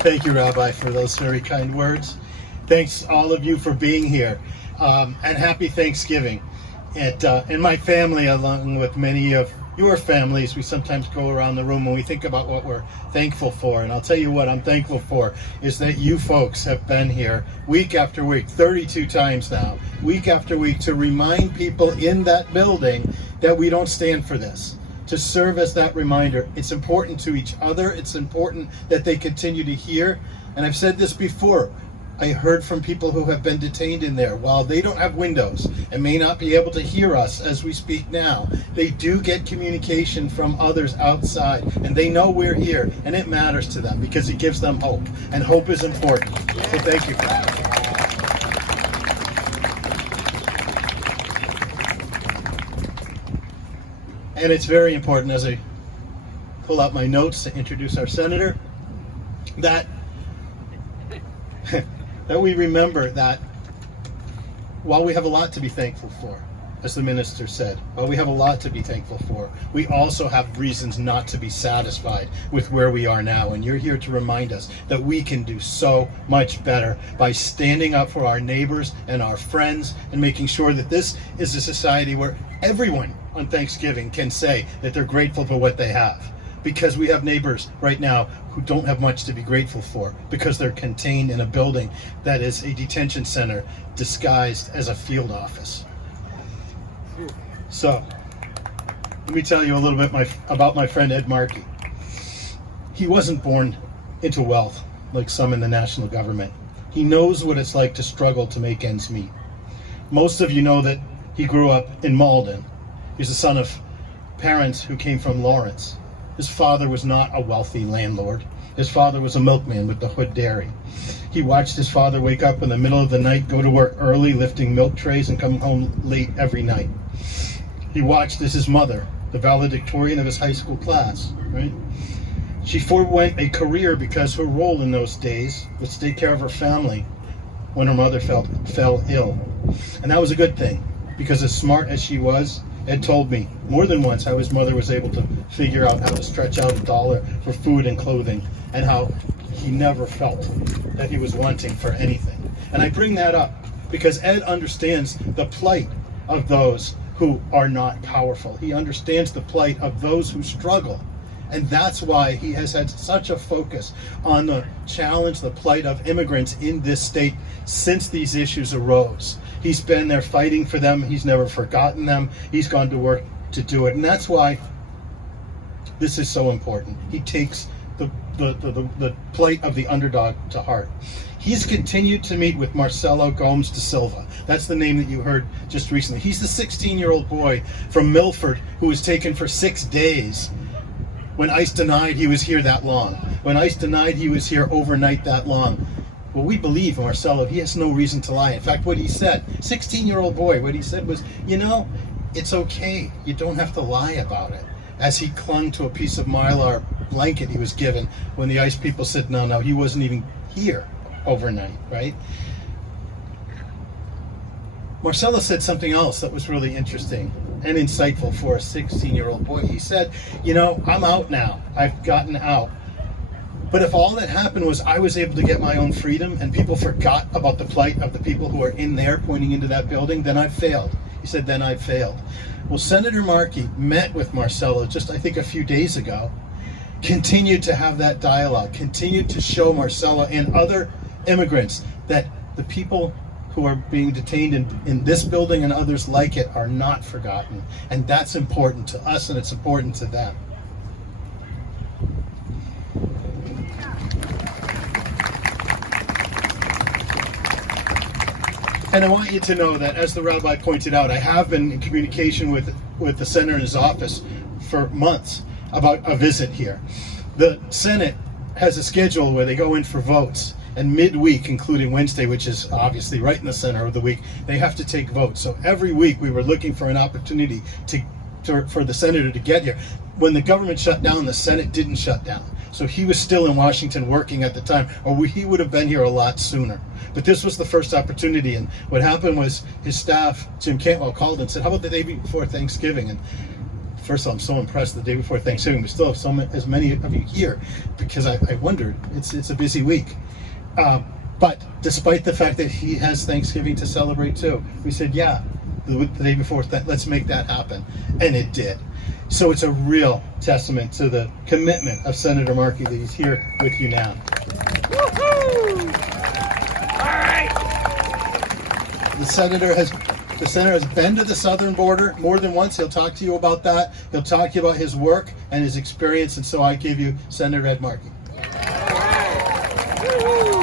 Thank you, Rabbi, for those very kind words. Thanks all of you for being here, and happy Thanksgiving. And my family, along with many of your families, we sometimes go around the room and we think about what we're thankful for. And I'll tell you what I'm thankful for is that you folks have been here week after week, 32 times now, week after week, to remind people in that building that we don't stand for this. To serve as that reminder. It's important to each other. It's important that they continue to hear. And I've said this before. I heard from people who have been detained in there. While they don't have windows and may not be able to hear us as we speak now, they do get communication from others outside, and they know we're here, and it matters to them because it gives them hope, and hope is important. So thank you for that. And it's very important, as I pull out my notes to introduce our senator, that that we remember that while we have a lot to be thankful for, as the minister said, while we have a lot to be thankful for, we also have reasons not to be satisfied with where we are now. And you're here to remind us that we can do so much better by standing up for our neighbors and our friends and making sure that this is a society where everyone on Thanksgiving can say that they're grateful for what they have. Because we have neighbors right now who don't have much to be grateful for because they're contained in a building that is a detention center disguised as a field office. So, let me tell you a little bit about my friend Ed Markey. He wasn't born into wealth like some in the national government. He knows what it's like to struggle to make ends meet. Most of you know that he grew up in Malden. He's the son of parents who came from Lawrence. His father was not a wealthy landlord. His father was a milkman with the Hood Dairy. He watched his father wake up in the middle of the night, go to work early, lifting milk trays, and come home late every night. He watched as his mother, the valedictorian of his high school class, right? She forewent a career because her role in those days was to take care of her family when her mother fell ill. And that was a good thing, because as smart as she was, Ed told me more than once how his mother was able to figure out how to stretch out $1 for food and clothing, and how he never felt that he was wanting for anything. And I bring that up because Ed understands the plight of those who are not powerful. He understands the plight of those who struggle. And that's why he has had such a focus on the challenge, the plight of immigrants in this state since these issues arose. He's been there fighting for them. He's never forgotten them. He's gone to work to do it. And that's why this is so important. He takes the plight of the underdog to heart. He's continued to meet with Marcelo Gomes da Silva. That's the name that you heard just recently. He's the 16-year-old boy from Milford who was taken for 6 days when ICE denied he was here that long. When ICE denied he was here overnight that long. Well, we believe Marcelo. He has no reason to lie. In fact, what he said, 16-year-old boy, what he said was, you know, it's okay. You don't have to lie about it. As he clung to a piece of Mylar blanket he was given when the ICE people said, no, he wasn't even here overnight, right? Marcelo said something else that was really interesting and insightful for a 16-year-old boy. He said, you know, I'm out now. I've gotten out. But if all that happened was I was able to get my own freedom and people forgot about the plight of the people who are in there pointing into that building, then I've failed. He said, then I've failed. Well, Senator Markey met with Marcelo just, I think, a few days ago, continued to have that dialogue, continued to show Marcelo and other immigrants that the people who are being detained in this building and others like it are not forgotten. And that's important to us, and it's important to them. And I want you to know that, as the rabbi pointed out, I have been in communication with the senator in his office for months about a visit here. The Senate has a schedule where they go in for votes, and midweek, including Wednesday, which is obviously right in the center of the week, they have to take votes. So every week we were looking for an opportunity for the senator to get here. When the government shut down, the Senate didn't shut down. So he was still in Washington working at the time, or he would have been here a lot sooner. But this was the first opportunity, and what happened was his staff, Jim Cantwell, called and said, how about the day before Thanksgiving? And first of all, I'm so impressed the day before Thanksgiving we still have as many of you here, because I wondered, it's a busy week. But despite the fact that he has Thanksgiving to celebrate too, we said, yeah, the day before, let's make that happen. And it did. So it's a real testament to the commitment of Senator Markey that he's here with you now. Woohoo! All right. The senator has been to the southern border more than once. He'll talk to you about that. He'll talk to you about his work and his experience. And so I give you Senator Ed Markey. All right. Woo-hoo.